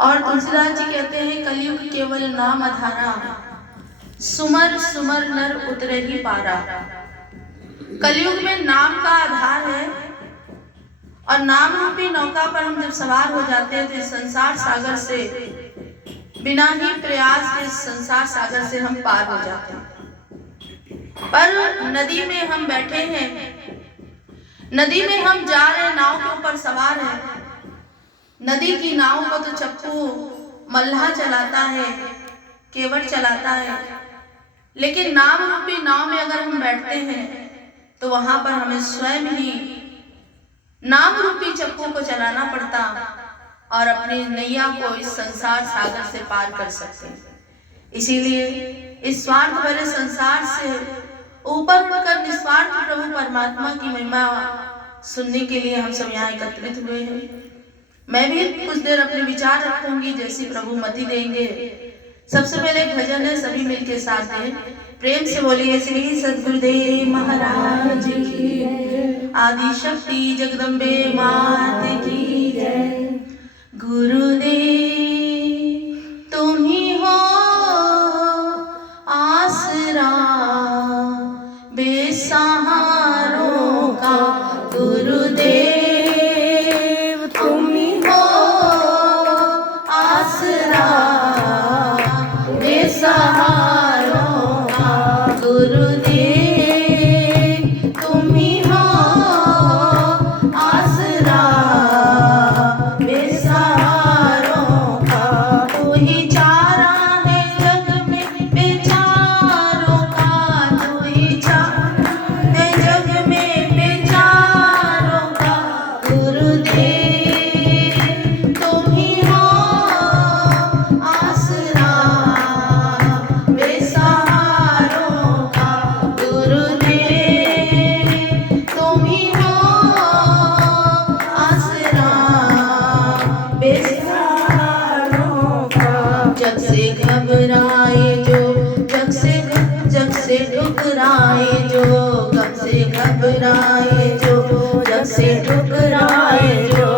और तुलसीदास जी कहते हैं कलयुग केवल नाम आधारा, सुमर सुमर नर उतरे ही पारा। कलयुग में नाम का आधार है और नाम रूपी नौका पर हम जब सवार हो जाते हैं तो इस संसार सागर से बिना ही प्रयास के संसार सागर से हम पार हो जाते हैं। पर नदी में हम बैठे हैं, नदी में हम जा रहे हैं, नाव के ऊपर सवार हैं। नदी की नाव को तो चप्पू मल्लाह चलाता है, केवट चलाता है, लेकिन नाम रूपी नाव में अगर हम बैठते हैं तो वहां पर हमें स्वयं ही नाम रूपी चप्पू को चलाना पड़ता और अपनी नैया को इस संसार सागर से पार कर सकते हैं। इसीलिए इस स्वार्थ भरे संसार से ऊपर उठकर निस्वार्थ प्रभु परमात्मा की महिमा सुनने के लिए हम सब यहाँ एकत्रित हुए हैं। मैं भी कुछ देर अपने विचार रखूंगी जैसी प्रभु मति देंगे। सबसे पहले एक भजन है, सभी मिलके साथ दें, प्रेम से बोलिए श्री सद्गुरुदेव महाराज की, आदि शक्ति जगदम्बे मात की जय। गुरुदेव तुम ही हो आसरा बेसहारों का, गुरुदेव तुम ही हो आसरा बेसहारों का, गुरुदेव तुम ही हो आसरा बेसहारों का। तू ही चारा है जग में बेचारों का, तू ही चारा है जग में बेचारों का, गुरुदेव तुम ही हो आसरा बेसहारों का, गुरुदेव तुम ही हो आसरा बेसहारों का। जग से घबराए जो, जग से ठुकराए जो, गम से घबराए जो, जग से ठुकराए जो,